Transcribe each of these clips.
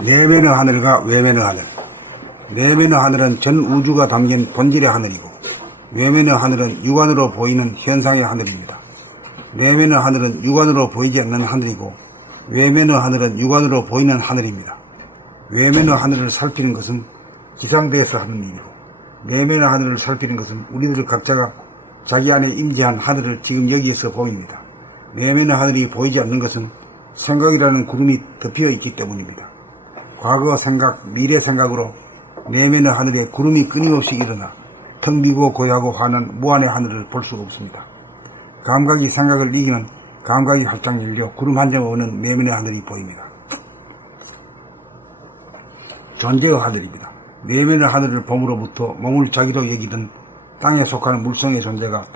내면의 하늘과 외면의 하늘. 내면의 하늘은 전 우주가 담긴 본질의 하늘이고, 외면의 하늘은 육안으로 보이는 현상의 하늘입니다. 내면의 하늘은 육안으로 보이지 않는 하늘이고, 외면의 하늘은 육안으로 보이는 하늘입니다. 외면의 하늘을 살피는 것은 기상대에서 하는 일이고, 내면의 하늘을 살피는 것은 우리들 각자가 자기 안에 임재한 하늘을 지금 여기에서 보입니다. 내면의 하늘이 보이지 않는 것은 생각이라는 구름이 덮여 있기 때문입니다. 과거 생각, 미래 생각으로 내면의 하늘에 구름이 끊임없이 일어나 텅 비고 고요하고 환한 무한의 하늘을 볼 수가 없습니다. 감각이 생각을 이기는 감각이 활짝 열려 구름 한 점 없는 내면의 하늘이 보입니다. 존재의 하늘입니다. 내면의 하늘을 봄으로부터 몸을 자기로 여기던 땅에 속하는 물성의 존재가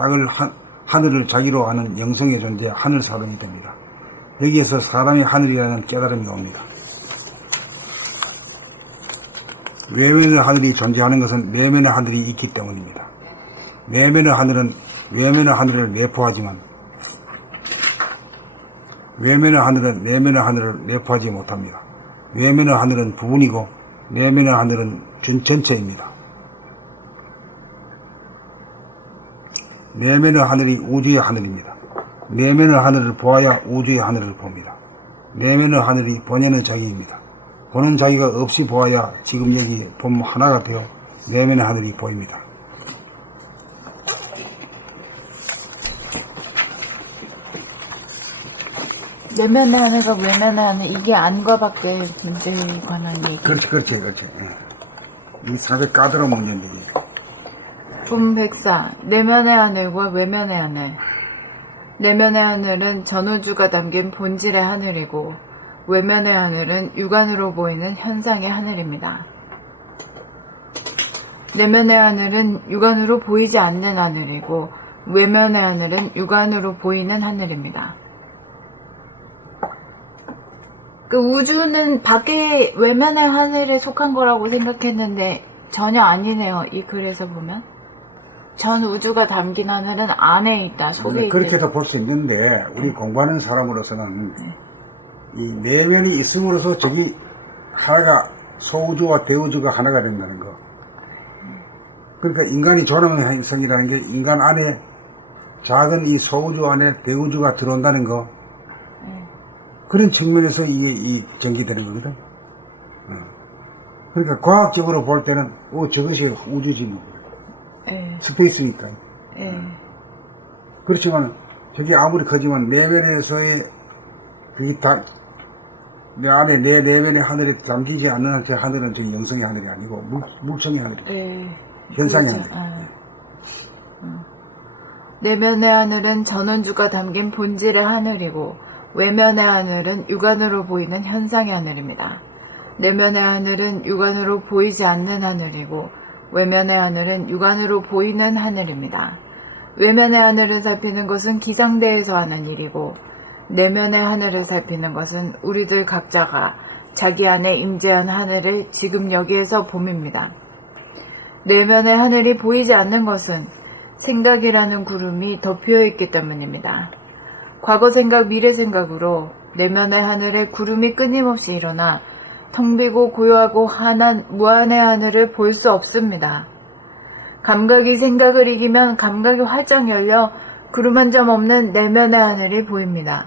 하늘을 자기로 아는 영성의 존재 하늘사람이 됩니다. 여기에서 사람이 하늘이라는 깨달음이 옵니다. 외면의 하늘이 존재하는 것은 내면의 하늘이 있기 때문입니다. 내면의 하늘은 외면의 하늘을 내포하지만 외면의 하늘은 내면의 하늘을 내포하지 못합니다. 외면의 하늘은 부분이고 내면의 하늘은 전체입니다. 내면의 하늘이 우주의 하늘입니다. 내면의 하늘을 보아야 우주의 하늘을 봅니다. 내면의 하늘이 본연의 자기입니다. 보는 자기가 없이 보아야 지금 여기 봄 하나가 되어 내면의 하늘이 보입니다. 내면의 하늘과 외면의 하늘, 이게 안과 밖의 문제에 관한 얘기. 그렇지. 이 사회 까다로운 문제인데. 봄백사, 내면의 하늘과 외면의 하늘. 내면의 하늘은 전우주가 담긴 본질의 하늘이고, 외면의 하늘은 육안으로 보이는 현상의 하늘입니다. 내면의 하늘은 육안으로 보이지 않는 하늘이고, 외면의 하늘은 육안으로 보이는 하늘입니다. 그 우주는 밖에 외면의 하늘에 속한 거라고 생각했는데 전혀 아니네요. 이 글에서 보면 전 우주가 담긴 하늘은 안에 있다, 속에 있다. 그렇게도 볼 수 있는데 우리 공부하는 사람으로서는 이 내면이 있음으로써 저기 하나가 소우주와 대우주가 하나가 된다는 거. 그러니까 인간이 존엄의 행성이라는 게 인간 안에 작은 이 소우주 안에 대우주가 들어온다는 거. 그런 측면에서 이게 전개되는 거거든. 그러니까 과학적으로 볼 때는 저것이 우주지 뭐. 스페이스니까. 그렇지만 저게 아무리 커지만 내면에서의 그게 다 내 안에 내 내면의 하늘에 담기지 않는 한테 하늘은 저 영성의 하늘이 아니고 물성의 하늘이. 현상의 하늘. 내면의 하늘은 전원주가 담긴 본질의 하늘이고, 외면의 하늘은 육안으로 보이는 현상의 하늘입니다. 내면의 하늘은 육안으로 보이지 않는 하늘이고, 외면의 하늘은 육안으로 보이는 하늘입니다. 외면의 하늘을 살피는 것은 기상대에서 하는 일이고, 내면의 하늘을 살피는 것은 우리들 각자가 자기 안에 임재한 하늘을 지금 여기에서 봄입니다. 내면의 하늘이 보이지 않는 것은 생각이라는 구름이 덮여있기 때문입니다. 과거 생각, 미래 생각으로 내면의 하늘에 구름이 끊임없이 일어나 텅 비고 고요하고 환한 무한의 하늘을 볼 수 없습니다. 감각이 생각을 이기면 감각이 활짝 열려 구름 한 점 없는 내면의 하늘이 보입니다.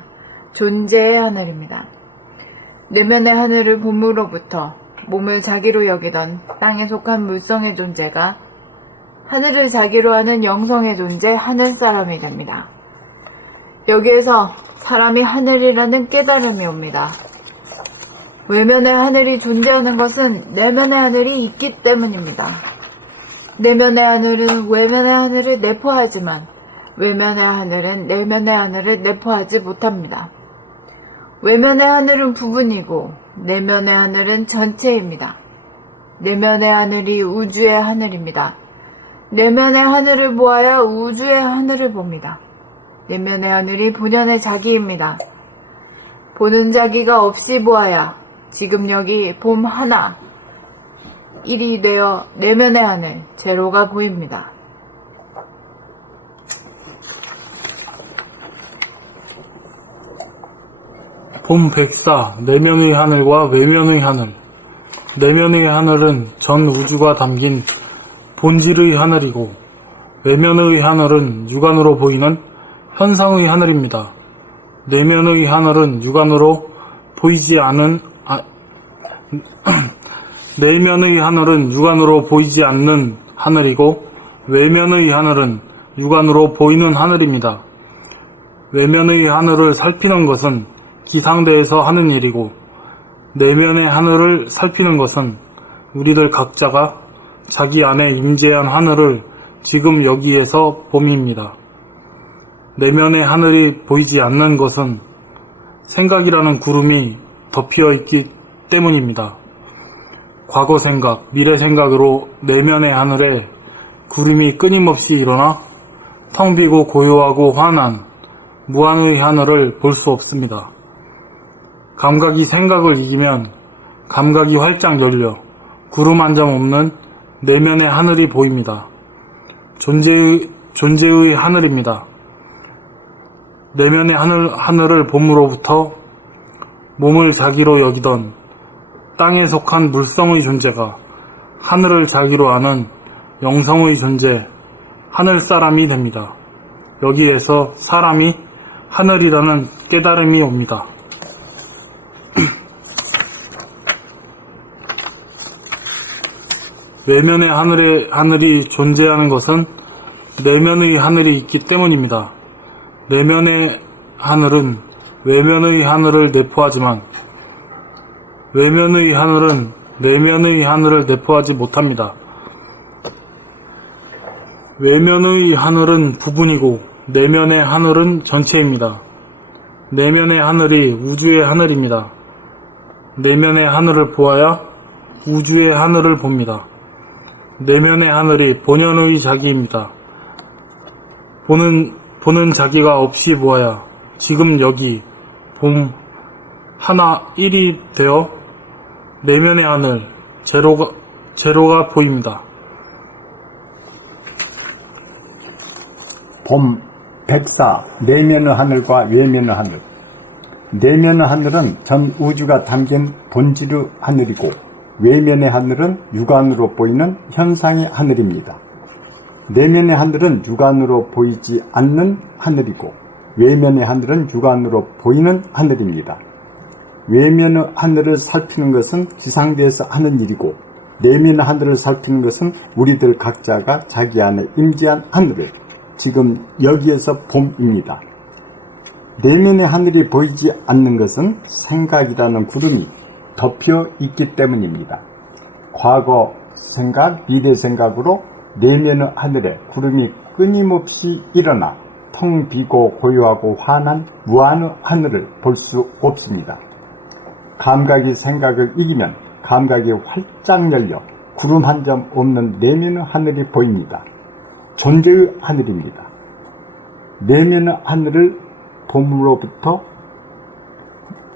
존재의 하늘입니다. 내면의 하늘을 봄으로부터 몸을 자기로 여기던 땅에 속한 물성의 존재가 하늘을 자기로 하는 영성의 존재 하늘사람이 됩니다. 여기에서 사람이 하늘이라는 깨달음이 옵니다. 외면의 하늘이 존재하는 것은 내면의 하늘이 있기 때문입니다. 내면의 하늘은 외면의 하늘을 내포하지만 외면의 하늘은 내면의 하늘을 내포하지 못합니다. 외면의 하늘은 부분이고 내면의 하늘은 전체입니다. 내면의 하늘이 우주의 하늘입니다. 내면의 하늘을 보아야 우주의 하늘을 봅니다. 내면의 하늘이 본연의 자기입니다. 보는 자기가 없이 보아야 지금 여기 봄 하나, 일이 되어 내면의 하늘, 제로가 보입니다. 봄백사, 내면의 하늘과 외면의 하늘. 내면의 하늘은 전 우주가 담긴 본질의 하늘이고 외면의 하늘은 육안으로 보이는 현상의 하늘입니다. 내면의 하늘은 육안으로 보이지 않는 내면의 하늘은 육안으로 보이지 않는 하늘이고 외면의 하늘은 육안으로 보이는 하늘입니다. 외면의 하늘을 살피는 것은 기상대에서 하는 일이고 내면의 하늘을 살피는 것은 우리들 각자가 자기 안에 임재한 하늘을 지금 여기에서 봄입니다. 내면의 하늘이 보이지 않는 것은 생각이라는 구름이 덮여 있기 때문입니다. 과거 생각, 미래 생각으로 내면의 하늘에 구름이 끊임없이 일어나 텅 비고 고요하고 환한 무한의 하늘을 볼 수 없습니다. 감각이 생각을 이기면 감각이 활짝 열려 구름 한 점 없는 내면의 하늘이 보입니다. 존재의 하늘입니다. 내면의 하늘을 봄으로부터 몸을 자기로 여기던 땅에 속한 물성의 존재가 하늘을 자기로 아는 영성의 존재, 하늘 사람이 됩니다. 여기에서 사람이 하늘이라는 깨달음이 옵니다. 외면의 하늘이 존재하는 것은 내면의 하늘이 있기 때문입니다. 내면의 하늘은 외면의 하늘을 내포하지만 외면의 하늘은 내면의 하늘을 내포하지 못합니다. 외면의 하늘은 부분이고 내면의 하늘은 전체입니다. 내면의 하늘이 우주의 하늘입니다. 내면의 하늘을 보아야 우주의 하늘을 봅니다. 내면의 하늘이 본연의 자기입니다. 보는 자기가 없이 보아야 지금 여기 봄 하나 1이 되어 내면의 하늘 제로가 보입니다. 봄, 백사, 내면의 하늘과 외면의 하늘. 내면의 하늘은 전 우주가 담긴 본질의 하늘이고 외면의 하늘은 육안으로 보이는 현상의 하늘입니다. 내면의 하늘은 육안으로 보이지 않는 하늘이고 외면의 하늘은 육안으로 보이는 하늘입니다. 외면의 하늘을 살피는 것은 기상대에서 하는 일이고 내면의 하늘을 살피는 것은 우리들 각자가 자기 안에 임재한 하늘을 지금 여기에서 봄입니다. 내면의 하늘이 보이지 않는 것은 생각이라는 구름이 덮여 있기 때문입니다. 과거 생각, 미래 생각으로 내면의 하늘에 구름이 끊임없이 일어나 텅 비고 고요하고 환한 무한의 하늘을 볼 수 없습니다. 감각이 생각을 이기면 감각이 활짝 열려 구름 한 점 없는 내면의 하늘이 보입니다. 존재의 하늘입니다. 내면의 하늘을 봄으로부터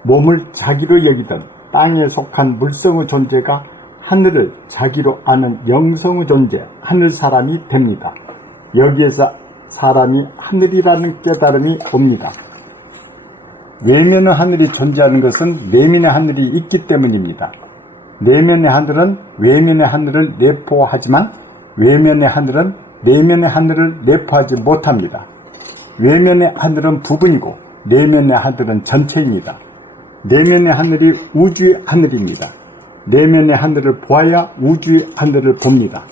몸을 자기로 여기던 땅에 속한 물성의 존재가 하늘을 자기로 아는 영성의 존재, 하늘 사람이 됩니다. 여기에서 사람이 하늘이라는 깨달음이 옵니다. 외면의 하늘이 존재하는 것은 내면의 하늘이 있기 때문입니다. 내면의 하늘은 외면의 하늘을 내포하지만 외면의 하늘은 내면의 하늘을 내포하지 못합니다. 외면의 하늘은 부분이고 내면의 하늘은 전체입니다. 내면의 하늘이 우주의 하늘입니다. 내면의 하늘을 보아야 우주의 하늘을 봅니다.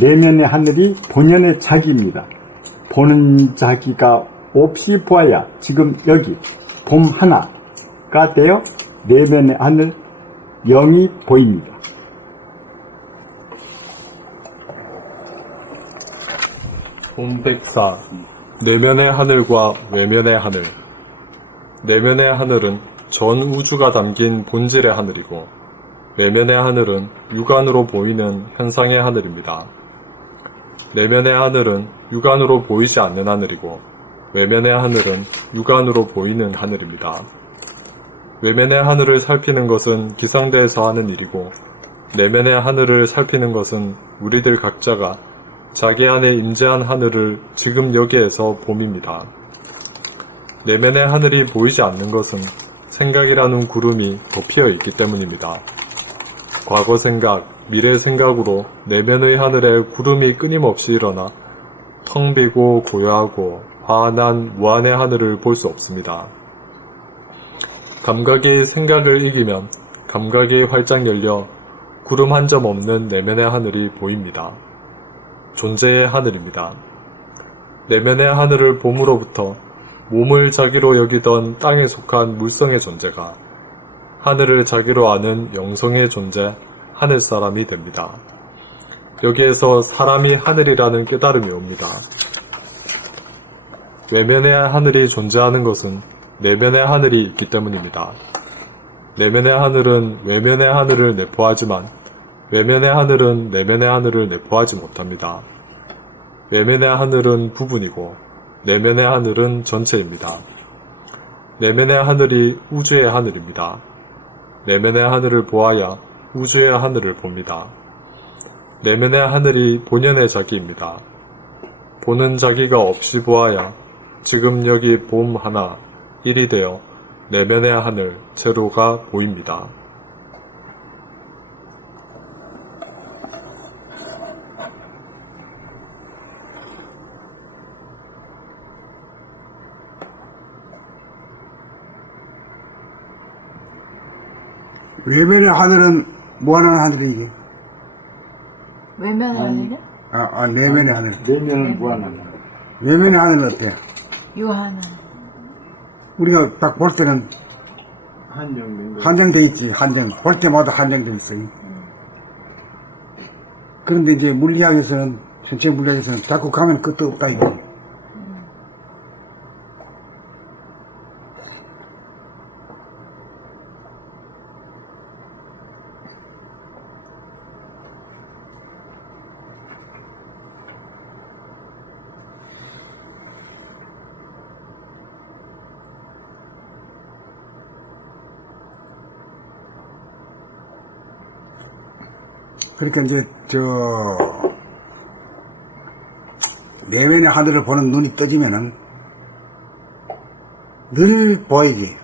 내면의 하늘이 본연의 자기입니다. 보는 자기가 없이 보아야 지금 여기 봄 하나가 되어 내면의 하늘 영이 보입니다. 봄백사, 내면의 하늘과 외면의 하늘. 내면의 하늘은 전 우주가 담긴 본질의 하늘이고 외면의 하늘은 육안으로 보이는 현상의 하늘입니다. 내면의 하늘은 육안으로 보이지 않는 하늘이고 외면의 하늘은 육안으로 보이는 하늘입니다. 외면의 하늘을 살피는 것은 기상대에서 하는 일이고 내면의 하늘을 살피는 것은 우리들 각자가 자기 안에 임재한 하늘을 지금 여기에서 봄입니다. 내면의 하늘이 보이지 않는 것은 생각이라는 구름이 덮여 있기 때문입니다. 과거 생각, 미래 생각으로 내면의 하늘에 구름이 끊임없이 일어나 텅 비고 고요하고 환한 무한의 하늘을 볼 수 없습니다. 감각이 생각을 이기면 감각이 활짝 열려 구름 한 점 없는 내면의 하늘이 보입니다. 존재의 하늘입니다. 내면의 하늘을 봄으로부터 몸을 자기로 여기던 땅에 속한 물성의 존재가 하늘을 자기로 아는 영성의 존재, 하늘사람이 됩니다. 여기에서 사람이 하늘이라는 깨달음이 옵니다. 외면의 하늘이 존재하는 것은 내면의 하늘이 있기 때문입니다. 내면의 하늘은 외면의 하늘을 내포하지만 외면의 하늘은 내면의 하늘을 내포하지 못합니다. 외면의 하늘은 부분이고 내면의 하늘은 전체입니다. 내면의 하늘이 우주의 하늘입니다. 내면의 하늘을 보아야 우주의 하늘을 봅니다. 내면의 하늘이 본연의 자기입니다. 보는 자기가 없이 보아야 지금 여기 봄 하나, 일이 되어 내면의 하늘, 제로가 보입니다. 외면의 하늘은 뭐하는 하늘이 이게? 외면의 하늘이요? 내면의 하늘. 내면은 무한한 하늘. 외면의 하늘은 어때요? 유하늘. 우리가 딱 볼 때는 한정된 거. 한정돼 있지, 한정. 볼 때마다 한정돼 있어요. 그런데 이제 물리학에서는, 전체 물리학에서는 자꾸 가면 끝도 없다 이거지. 그러니까 이제 내면의 하늘을 보는 눈이 떠지면은 늘 보이지.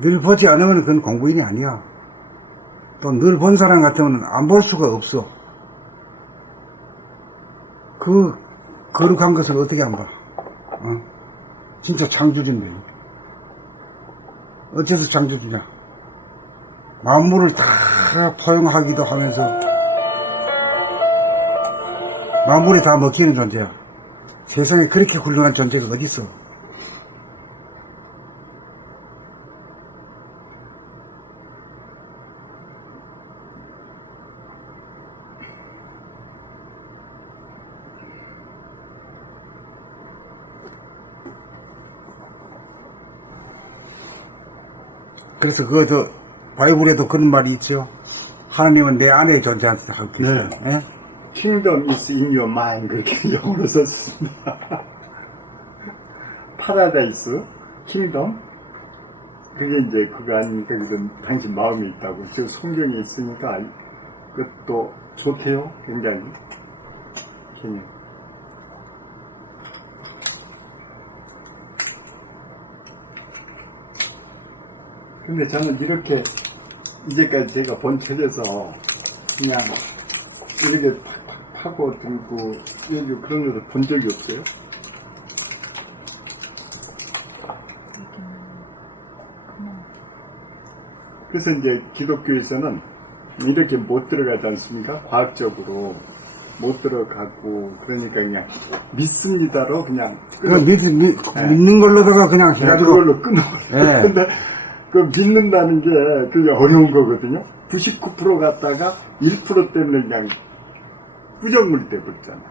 늘 보지 않으면 그건 공부인이 아니야. 또 늘 본 사람 같으면 안 볼 수가 없어. 그 거룩한 것을 어떻게 안 봐? 진짜 창조주인데. 어째서 창조주냐? 만물을 다 포용하기도 하면서 만물이 다 먹히는 존재야. 세상에 그렇게 훌륭한 존재가 어디 있어? 그래서 바이블에도 그런 말이 있죠. 하나님은 내 안에 존재한다. 네. 예? Kingdom is in your mind. 그렇게 영어로 썼습니다. 파라다이스, 킹덤. 그게 이제 그거 아닙니까? 그건 당신 마음에 있다고. 지금 성경에 있으니까 그것도 좋대요. 굉장히. 개념. 근데 저는 이렇게 이제까지 제가 본 책에서 그냥 이렇게 파고 들고 여기 그런 것을 본 적이 없어요. 그래서 이제 기독교에서는 이렇게 못 들어가지 않습니까? 과학적으로 못 들어가고 그러니까 그냥 믿습니다로 그냥 믿는 걸로다가 그냥 해가지고 그걸로 끊어. 예. 근데 그 믿는다는 게 그게 어려운 거거든요. 99% 갔다가 1% 때문에 그냥 부정물이 돼버렸잖아요.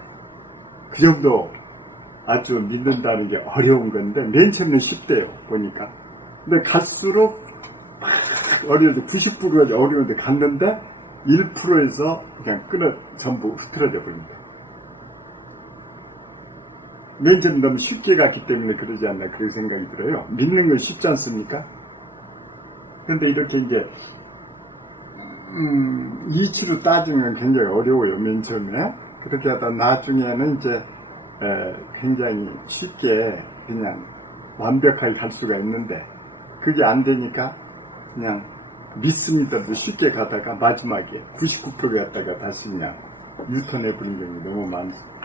그 정도 아주 믿는다는 게 어려운 건데 맨 처음에는 쉽대요 보니까. 근데 갈수록 막 어려워져. 90%가 어려운데 갔는데 1%에서 그냥 전부 흐트러져 버립니다. 맨 처음 너무 쉽게 갔기 때문에 그러지 않나 그런 생각이 들어요. 믿는 건 쉽지 않습니까? 근데 이렇게 이제 이치로 따지면 굉장히 어려워요. 맨 처음에. 그렇게 하다 나중에는 이제 굉장히 쉽게 그냥 완벽하게 갈 수가 있는데 그게 안 되니까 그냥 믿습니다도 쉽게 가다가 마지막에 99% 갔다가 다시 그냥 유턴해버린 경우가 너무 많습니다.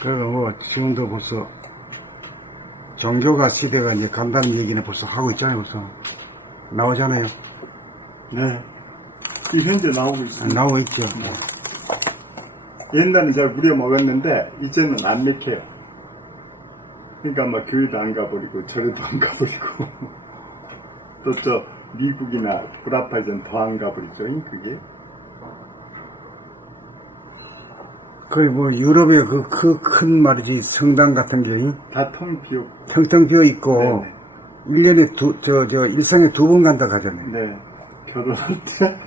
그래서 뭐 지금도 벌써 종교가 시대가 이제 간다는 얘기는 벌써 하고 있잖아요. 벌써 나오잖아요. 네. 지금 현재 나오고 있습니다. 나오고 있죠. 옛날엔 잘 우려먹었는데 이제는 안 맥혀요. 그러니까 막 교회도 안 가버리고 절에도 안 가버리고 또 저 미국이나 불합파전 더 안 가버리죠. 그게 그리고 뭐 유럽의 그 큰 말이지 성당 같은 게 다 텅 비었고. 텅텅 비어 있고 네네. 1년에 일상에 2번 간다 하잖아요. 네. 결혼할 때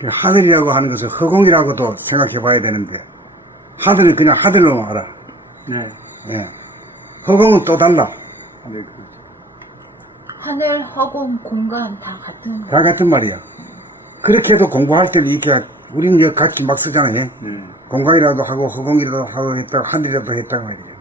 하늘이라고 하는 것은 허공이라고도 생각해 봐야 되는데 하늘은 그냥 하늘로 알아. 네. 예. 허공은 또 달라. 네, 그렇죠. 하늘, 허공, 공간 다 같은 거. 다 같은 말이야. 그렇게 해도 공부할 때는 이렇게 우리는 여기 같이 막 쓰잖아요. 네. 공간이라도 하고 허공이라도 하고 했다가 하늘이라도 했다고 말이에요.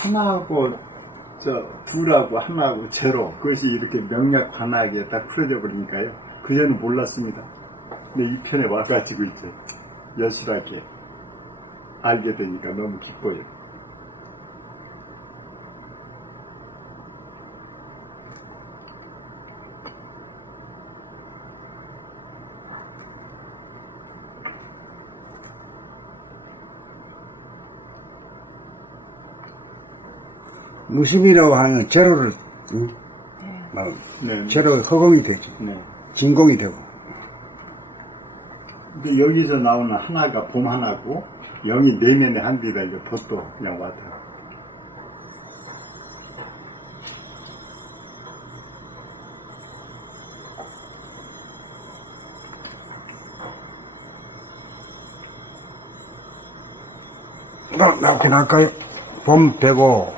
하나하고 둘하고 하나하고 제로 그것이 이렇게 명략 관하게 딱 풀어져 버리니까요. 그전에는 몰랐습니다. 근데 이 편에 와가지고 이제 여실하게 알게 되니까 너무 기뻐요. 무심이라고 하는 제로를 네. 제로 허공이 되죠. 네. 진공이 되고. 근데 여기서 나오는 하나가 봄 하나고 영이 내면의 한비다 이제 벗도 그냥 와닿아. 나한테 나갈까요? 봄 되고